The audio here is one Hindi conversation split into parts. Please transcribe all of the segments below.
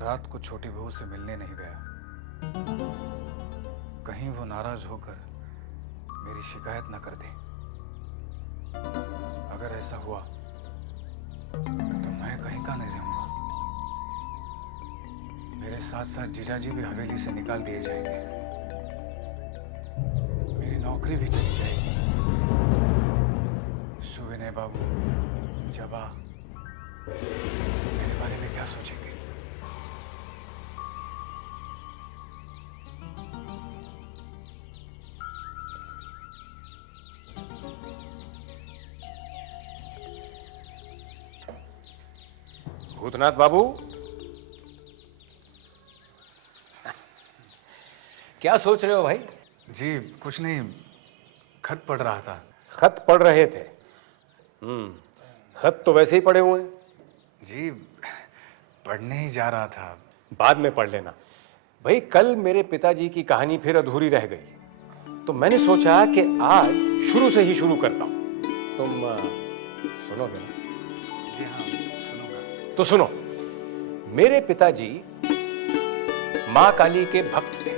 रात को छोटी बहू से मिलने नहीं गया। कहीं वो नाराज होकर मेरी शिकायत न कर दे। अगर ऐसा हुआ तो मैं कहीं का नहीं रहूंगा। मेरे साथ साथ जीजाजी भी हवेली से निकाल दिए जाएंगे। मेरी नौकरी भी चली जाएगी। सुविनय बाबू, जबा मेरे बारे में क्या सोचेंगे? भूतनाथ बाबू, क्या सोच रहे हो भाई? जी कुछ नहीं, खत पढ़ रहा था। खत पढ़ रहे थे? खत तो वैसे ही पड़े हुए हैं। जी पढ़ने ही जा रहा था। बाद में पढ़ लेना भाई। कल मेरे पिताजी की कहानी फिर अधूरी रह गई, तो मैंने सोचा कि आज शुरू से ही शुरू करता हूं। तुम सुनोगे ना? जी हाँ सुनूंगा। तो सुनो। मेरे पिताजी मां काली के भक्त थे,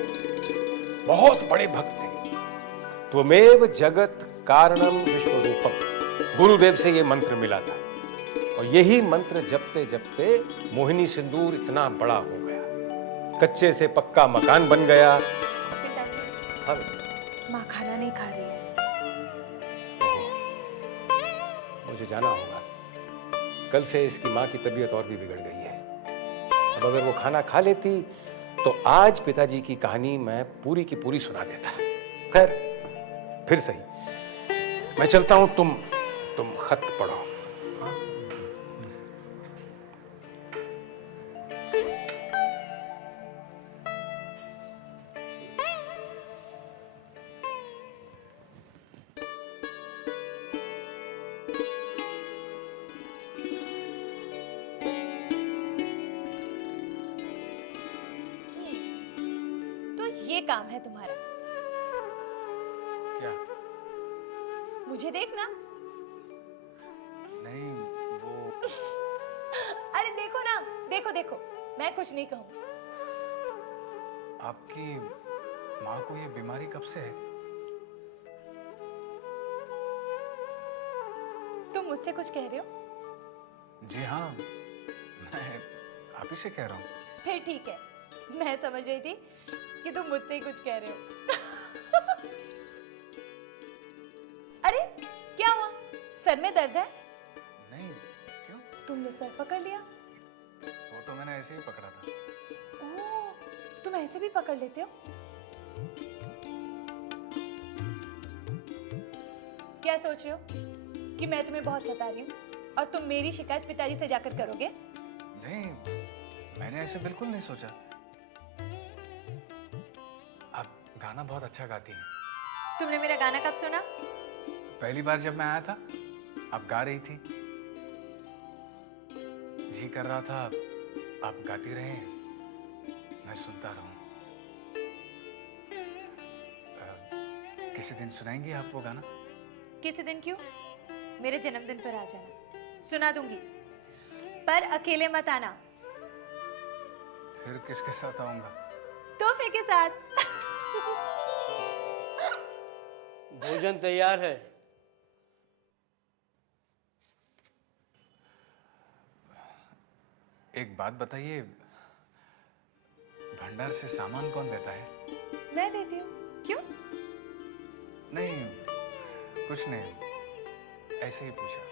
बहुत बड़े भक्त थे। त्वमेव जगत कारणम विश्वरूपम, गुरुदेव से ये मंत्र मिला था। और यही मंत्र जपते जपते मोहिनी सिंदूर इतना बड़ा हो गया, कच्चे से पक्का मकान बन गया। पिताजी, हाँ, माँ खाना नहीं खा रही है। मुझे जाना होगा। कल से इसकी माँ की तबीयत और भी बिगड़ गई है। अब अगर वो खाना खा लेती तो आज पिताजी की कहानी मैं पूरी की पूरी सुना देता। खैर, फिर सही, मैं चलता हूं। तुम खत पढ़ो। तो ये काम है तुम्हारा? क्या? मुझे देखना। नहीं वो अरे देखो ना, देखो देखो, मैं कुछ नहीं कहूँ। आपकी माँ को ये बीमारी कब से है? तुम मुझसे कुछ कह रहे हो? जी हाँ, मैं आप ही से कह रहा हूँ। फिर ठीक है, मैं समझ रही थी कि तुम मुझसे ही कुछ कह रहे हो। अरे क्या हुआ? सर में दर्द है? नहीं, क्यों? तुमने सर पकड़ लिया? वो तो मैंने ऐसे ही पकड़ा था। ओह, तुम ऐसे भी पकड़ लेते हो? क्या सोच रहे हो कि मैं तुम्हें बहुत सता रही हूँ और तुम मेरी शिकायत पिताजी से जाकर करोगे? नहीं, मैंने ऐसे बिल्कुल नहीं सोचा। आप गाना बहुत अच्छा गाती हैं। तुमने मेरा गाना कब सुना? पहली बार जब मैं आया था, आप गा रही थी। जी कर रहा था आप गाती रहे, मैं सुनता रहूं। किसी दिन सुनाएंगी आप वो गाना? किसी दिन क्यों? मेरे जन्मदिन पर आ जाना, सुना दूंगी। पर अकेले मत आना। फिर किसके साथ आऊंगा? तोहफे के साथ। भोजन तैयार है। एक बात बताइए, भंडार से सामान कौन देता है? मैं देती हूँ। क्यों? नहीं, कुछ नहीं, ऐसे ही पूछा।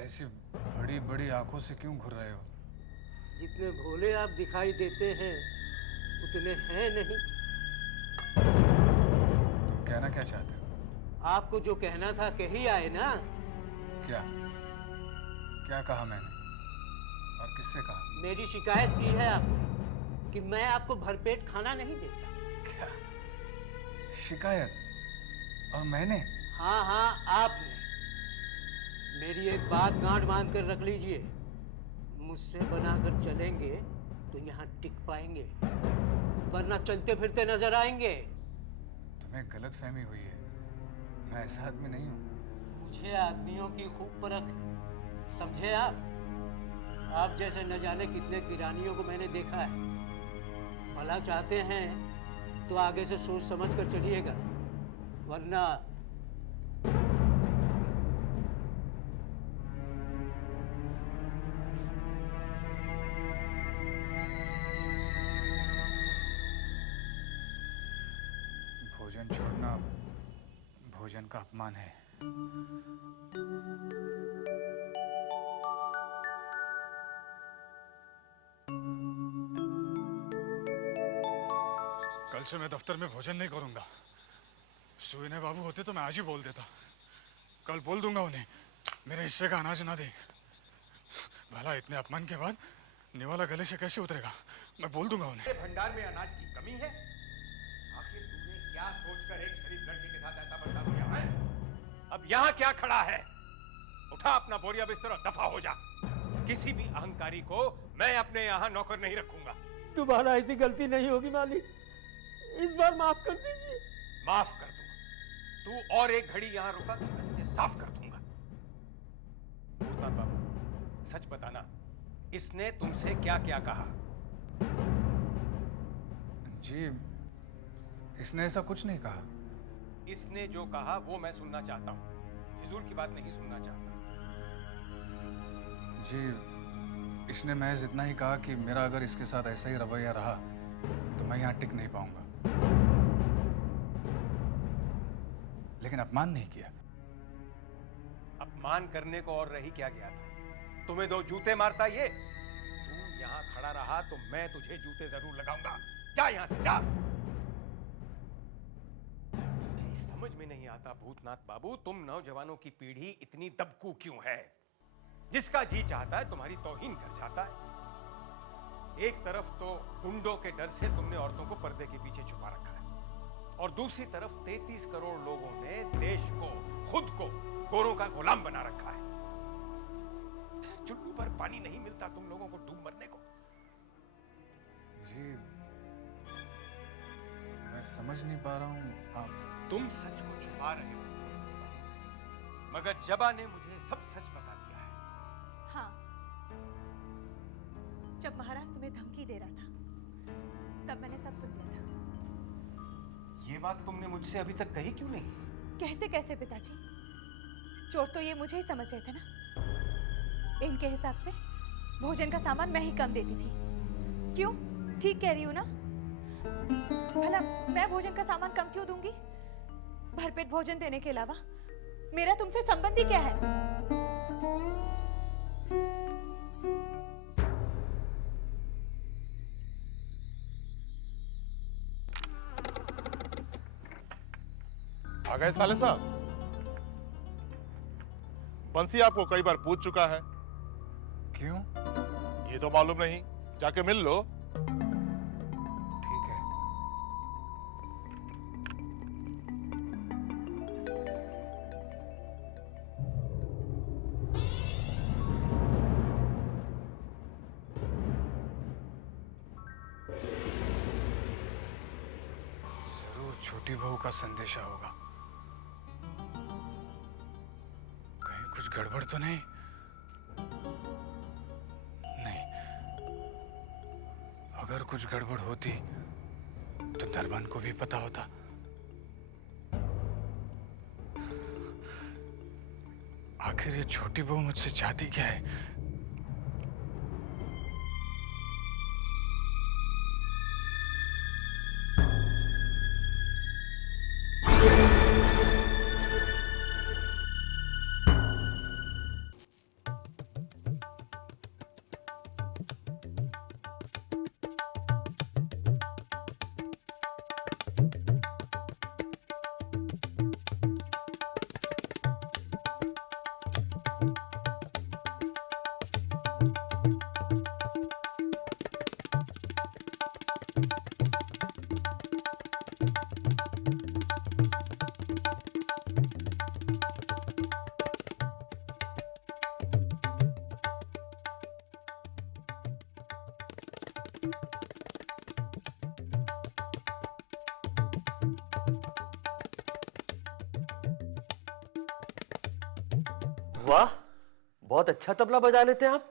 ऐसी बड़ी बड़ी आंखों से क्यों घूर रहे हो? जितने भोले आप दिखाई देते हैं उतने हैं नहीं। तुम कहना क्या चाहते हो? आपको जो कहना था कही आए ना। क्या? क्या कहा मैंने और किससे कहा? मेरी शिकायत की है आपने कि मैं आपको भरपेट खाना नहीं देता। क्या शिकायत? और मैंने? हाँ हाँ, आपने। मेरी एक बात गांठ बांध कर रख लीजिए, मुझसे बनाकर चलेंगे तो यहाँ टिक पाएंगे, वरना चलते फिरते नजर आएंगे। तुम्हें गलतफहमी हुई है, मैं ऐसा आदमी नहीं हूँ। मुझे आदमियों की खूब परख है, समझे आप? आप जैसे न जाने कितने किरानियों को मैंने देखा है। भला चाहते हैं तो आगे से सोच समझ कर चलिएगा, वरना भोजन छोड़ना भोजन का अपमान है। कल से मैं दफ्तर में भोजन नहीं करूंगा। सुविनय बाबू होते तो मैं आज ही बोल देता। कल बोल दूंगा उन्हें मेरे हिस्से का अनाज ना दे। भला इतने अपमान के बाद निवाला गले से कैसे उतरेगा? मैं बोल दूंगा उन्हें। भंडार में अनाज की कमी है? आखिर तूने क्या सोचकर एक शरीफ लड़के के साथ ऐसा बर्ताव किया है? अब यहाँ क्या खड़ा है? उठा अपना बोरिया बिस्तर और दफा हो जा। किसी भी अहंकारी को मैं अपने यहाँ नौकर नहीं रखूंगा। दोबारा ऐसी गलती नहीं होगी मालिक, इस बार माफ कर दीजिए। माफ कर दूंगा। तू और एक घड़ी यहाँ रुका तो मैं तुझे साफ कर दूंगा। भूतनाथ बाबू, सच बताना, इसने तुमसे क्या क्या कहा? जी, इसने ऐसा कुछ नहीं कहा। इसने जो कहा वो मैं सुनना चाहता हूँ, फिजूल की बात नहीं सुनना चाहता। जी, इसने महज इतना ही कहा कि मेरा अगर इसके साथ ऐसा ही रवैया रहा तो मैं यहाँ टिक नहीं पाऊंगा, लेकिन अपमान नहीं किया। अपमान करने को और रही क्या गया था? तुम्हें दो जूते मारता ये। तू यहाँ खड़ा रहा तो मैं तुझे जूते जरूर लगाऊंगा। जा यहाँ से, जा। मेरी समझ में नहीं आता भूतनाथ बाबू, तुम नौजवानों की पीढ़ी इतनी दबकू क्यों है? जिसका जी चाहता है तुम्हारी तौहीन कर जाता है। एक तरफ तो गुंडों के डर से तुमने औरतों को पर्दे के पीछे छुपा रखा है, और दूसरी तरफ 33 करोड़ लोगों ने देश को, खुद को गोरों का गुलाम बना रखा है। चुल्लू पर पानी नहीं मिलता तुम लोगों को डूब मरने को। जी, मैं समझ नहीं पा रहा हूँ। आप तुम सच को छुपा रहे हो, मगर जबा ने मुझे सब सच बता दिया है। हाँ, जब महाराज तुम्हें धमकी दे रहा था तब मैंने सब सुन लिया था। ये बात तुमने मुझसे अभी तक कही क्यों नहीं? कहते कैसे पिताजी? चोर तो ये मुझे ही समझ रहे थे ना। इनके हिसाब से भोजन का सामान मैं ही कम देती थी। क्यों? ठीक कह रही हूँ ना? भला मैं भोजन का सामान कम क्यों दूंगी? भरपेट भोजन देने के अलावा मेरा तुमसे संबंध ही क्या है? आ गए साले साहब। बंसी आपको कई बार पूछ चुका है। क्यों? ये तो मालूम नहीं, जाके मिल लो। ठीक है। जरूर छोटी बहू का संदेशा होगा। कहीं कुछ गड़बड़ तो नहीं? नहीं, अगर कुछ गड़बड़ होती तो दरबान को भी पता होता। आखिर ये छोटी बहू मुझसे चाहती क्या है? वाह, बहुत अच्छा तबला बजा लेते हैं आप।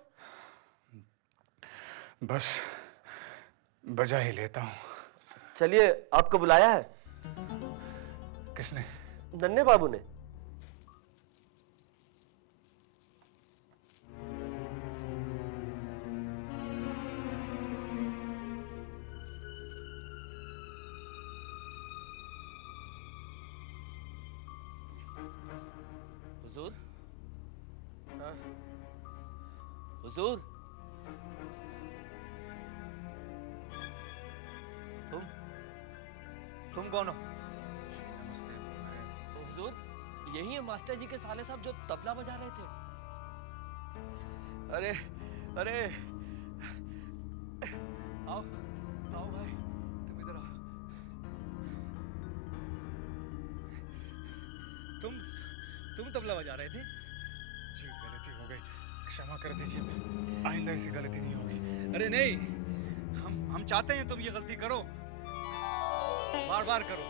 बस बजा ही लेता हूँ। चलिए, आपको बुलाया है किसने? नन्हे बाबू ने। हुजूर, हुजूर, तुम कौन हो? हुजूर, यही है मास्टर जी के साले साहब जो तबला बजा रहे थे। अरे अरे, आओ आओ भाई, तुम इधर आओ। तुम तबला बजा रहे थे? जी गलती हो गई, क्षमा कर दीजिए, आइंदा ऐसी गलती नहीं होगी। अरे नहीं, हम चाहते हैं तुम ये गलती करो, बार बार करो,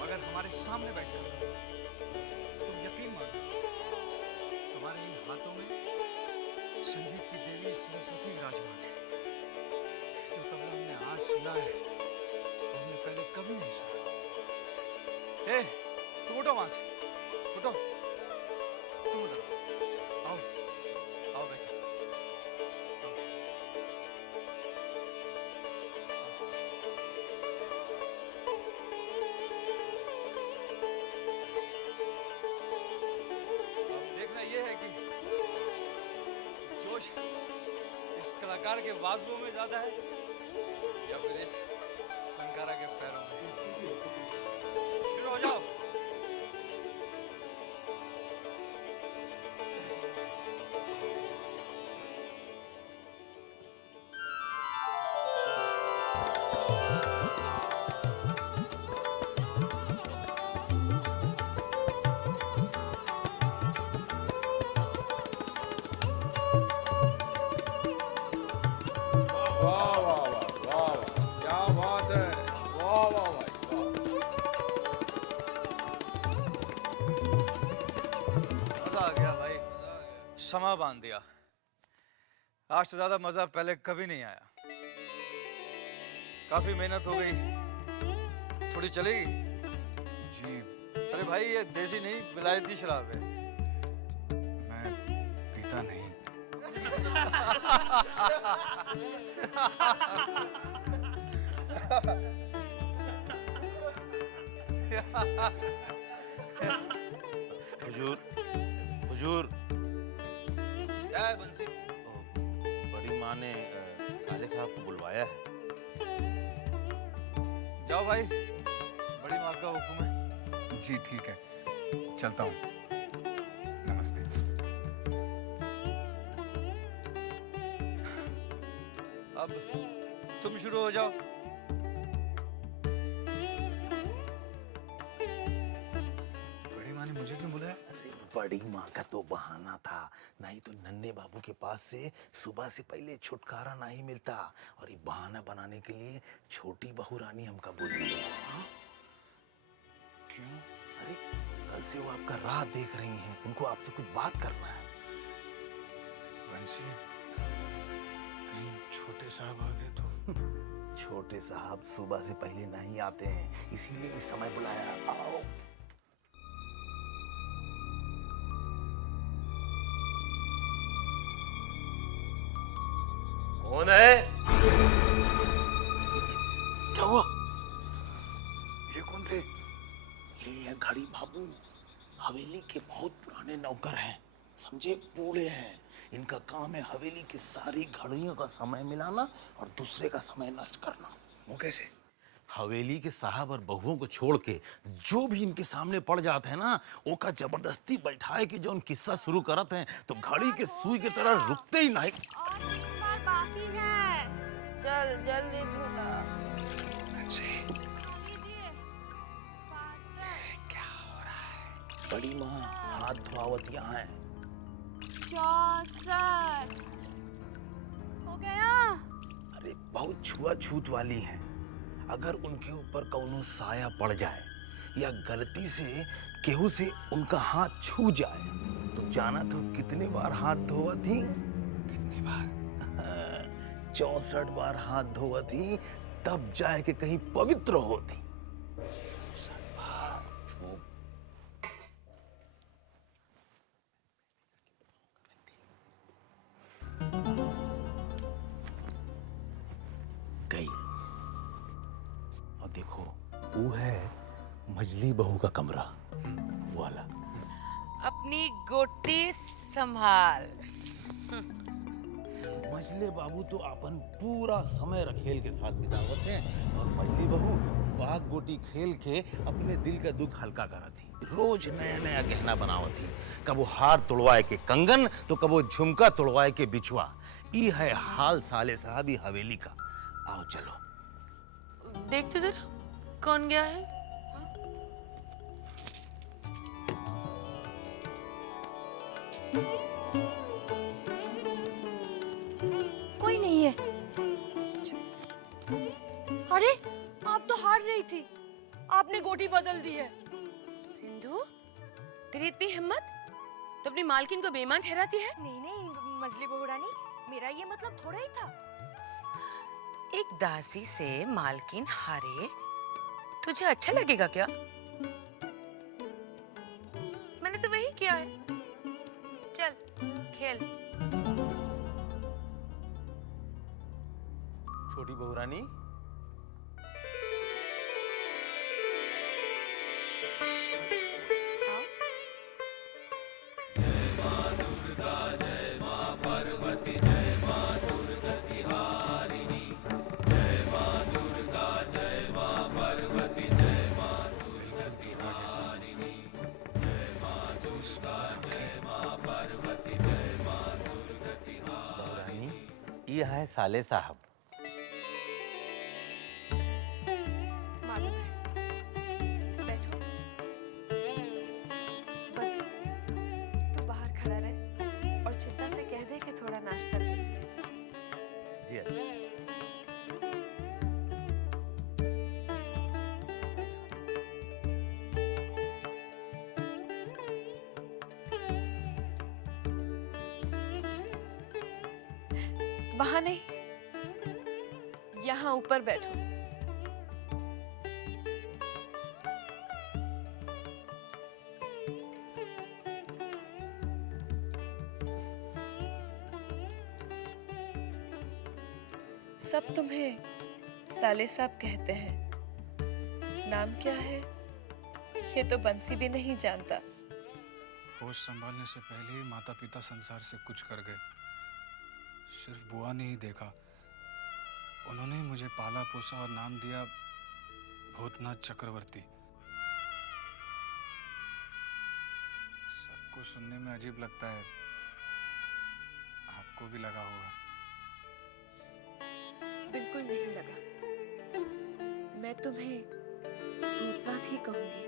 मगर हमारे सामने बैठ कर तुम यकीन मानो, तुम्हारे इन हाथों में संगीत की देवी सरस्वती विराजमान है। जो तबला हमने आज सुना है वो हमने पहले कभी नहीं सुना। ए, तुम उठो वहां से, उठो, तुम उधर आओ, आओ बैठो। देखना ये है कि जोश इस कलाकार के बाजुओं में ज्यादा है या फिर इस फनकारा के पैरों में। शुरू हो जाओ। मजा आ गया भाई, समा बांध दिया। आज से ज्यादा मजा पहले कभी नहीं आया। काफी मेहनत हो गई, थोड़ी चलेगी? जी अरे भाई, ये देसी नहीं विलायती शराब है। मैं पीता नहीं। हुजूर, हुजूर, क्या है बंसी? बड़ी माँ ने साले साहब को बुलवाया है। जाओ भाई, बड़ी माँ का हुक्म है। जी ठीक है, चलता हूँ। नमस्ते। अब तुम शुरू हो जाओ। बड़ी माँ ने मुझे क्यों बुलाया? बड़ी माँ का तो बहाना था, नहीं तो नन्हे बाबू के पास से सुबह से पहले छुटकारा नहीं मिलता, और ये बहाना बनाने के लिए छोटी बहू रानी हमका बोल रही है। क्यों? अरे कल से वो आपका राह देख रही हैं, उनको आपसे कुछ बात करना है। बंसी, कहीं छोटे साहब आ गए तो? छोटे साहब सुबह से पहले नहीं आते हैं, इसीलिए इस समय बुलाया। आओ। कौन है? क्या हुआ? ये कौन थे? ये है घड़ी बाबू, हवेली के बहुत पुराने नौकर हैं, समझे, बूढ़े हैं। इनका काम है हवेली की सारी घड़ियों का समय मिलाना और दूसरे का समय नष्ट करना। वो कैसे? हवेली के साहब और बहुओं को छोड़ के जो भी इनके सामने पड़ जाते हैं ना, ओका जबरदस्ती बैठाए कि जो उन किस्सा शुरू करते हैं तो घड़ी के सुई की तरह रुकते ही नहीं। और 3 बार बाकी है। चल जल्दी झूला लीजिए। क्या हो रहा है? बड़ी माँ हाथ धोआवत यहाँ है। 64 हो गया। अरे बहुत छुआछूत वाली हैं, अगर उनके ऊपर कौनो साया पड़ जाए या गलती से केहू से उनका हाथ छू जाए तुम जाना तो कितने बार हाथ धोवा थी? कितनी बार? 64 बार हाथ धोवा थी, तब जाए के कहीं पवित्र होती। गई। और देखो, वो है मजली बहू का कमरा, वो वाला। अपनी गोटी संभाल। मजले बाबू तो अपन पूरा समय रखेल के साथ बितावत हैं, और मजली बहू बाग गोटी खेल के अपने दिल का दुख हल्का करा थी। रोज नया नया गहना बनावत थी, कबो हार तोड़वाए के कंगन, तो कबो झुमका तोड़वाए के बिछुआ। ई है हाल साले साहब हवेली का। आओ चलो। देख तो जरा कौन गया है। कोई नहीं है। अरे आप तो हार रही थी, आपने गोटी बदल दी है। सिंधु, तेरी इतनी हिम्मत, तो अपनी मालकिन को बेईमान ठहराती है। नहीं नहीं मजली बहू रानी, मेरा ये मतलब थोड़ा ही था। एक दासी से मालकिन हारे, तुझे अच्छा लगेगा क्या? मैंने तो वही किया है। चल खेल। छोटी बहू रानी, ये है साले साहब। मालूम है। बैठो। बंसी, तू बाहर खड़ा रहे और चिंता से कह दे कि थोड़ा नाश्ता भेज दे। जी अच्छा। वहां नहीं, यहाँ ऊपर बैठो। सब तुम्हें साले साहब कहते हैं। नाम क्या है ये तो बंसी भी नहीं जानता। होश संभालने से पहले ही माता पिता संसार से कुछ कर गए। सिर्फ बुआ ने ही देखा, उन्होंने ही मुझे पाला पोसा और नाम दिया भूतनाथ चक्रवर्ती। सबको सुनने में अजीब लगता है, आपको भी लगा होगा। बिल्कुल नहीं लगा। मैं तुम्हें भूतनाथ ही कहूंगी।